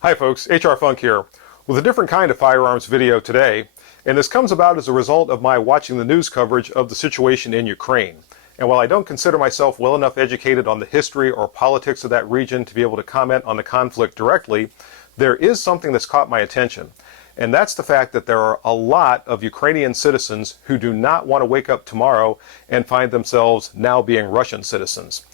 Hi folks, HR Funk here with a different kind of firearms video today, and this comes about as a result of my watching the news coverage of the situation in Ukraine. And while I don't consider myself well enough educated on the history or politics of that region to be able to comment on the conflict directly, there is something that's caught my attention. And that's the fact that there are a lot of Ukrainian citizens who do not want to wake up tomorrow and find themselves now being Russian citizens.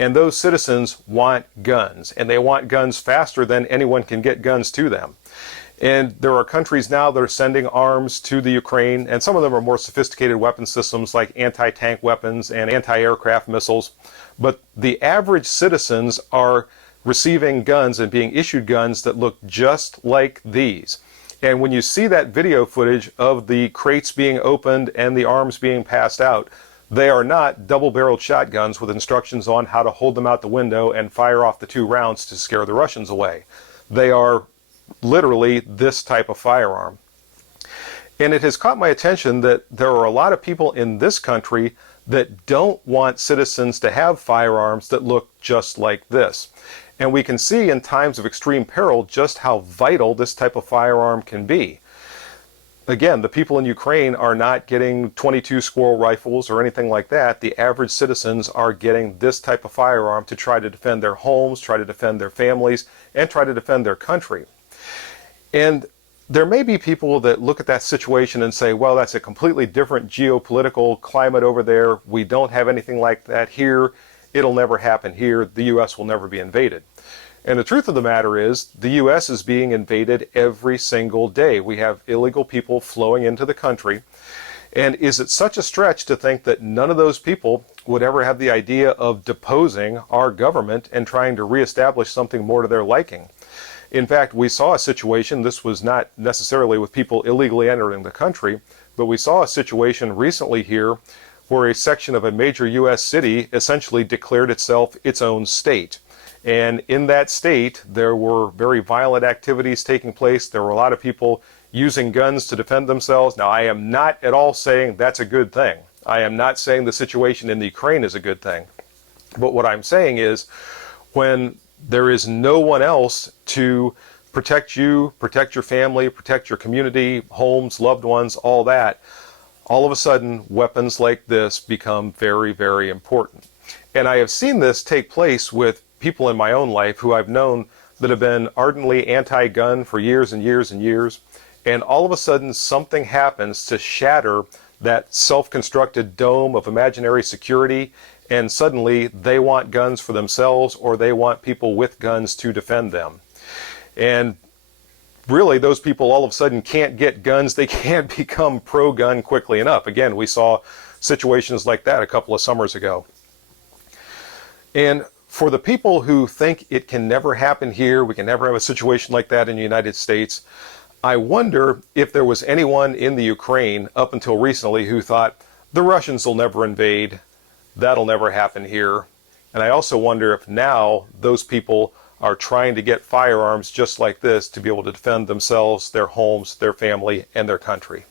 And those citizens want guns, and they want guns faster than anyone can get guns to them. And there are countries now that are sending arms to the Ukraine, and some of them are more sophisticated weapon systems like anti-tank weapons and anti-aircraft missiles. But the average citizens are receiving guns and being issued guns that look just like these. And when you see that video footage of the crates being opened and the arms being passed out, they are not double-barreled shotguns with instructions on how to hold them out the window and fire off the 2 rounds to scare the Russians away. They are literally this type of firearm. And it has caught my attention that there are a lot of people in this country that don't want citizens to have firearms that look just like this. And we can see in times of extreme peril just how vital this type of firearm can be. Again, the people in Ukraine are not getting .22 squirrel rifles or anything like that. The average citizens are getting this type of firearm to try to defend their homes, try to defend their families, and try to defend their country. And there may be people that look at that situation and say, well, that's a completely different geopolitical climate over there. We don't have anything like that here. It'll never happen here. The U.S. will never be invaded. And the truth of the matter is, the U.S. is being invaded every single day. We have illegal people flowing into the country. And is it such a stretch to think that none of those people would ever have the idea of deposing our government and trying to reestablish something more to their liking? In fact, we saw a situation, this was not necessarily with people illegally entering the country, but we saw a situation recently here where a section of a major U.S. city essentially declared itself its own state. And in that state, there were very violent activities taking place. There were a lot of people using guns to defend themselves. Now, I am not at all saying that's a good thing. I am not saying the situation in the Ukraine is a good thing. But what I'm saying is, when there is no one else to protect you, protect your family, protect your community, homes, loved ones, all that, all of a sudden, weapons like this become very, very important. And I have seen this take place with people in my own life who I've known that have been ardently anti-gun for years and years and years, and all of a sudden something happens to shatter that self-constructed dome of imaginary security, and suddenly they want guns for themselves, or they want people with guns to defend them. And really, those people all of a sudden can't get guns. They can't become pro-gun quickly enough. Again, we saw situations like that a couple of summers ago. And for the people who think it can never happen here, we can never have a situation like that in the United States, I wonder if there was anyone in the Ukraine up until recently who thought, the Russians will never invade, that'll never happen here. And I also wonder if now those people are trying to get firearms just like this to be able to defend themselves, their homes, their family, and their country.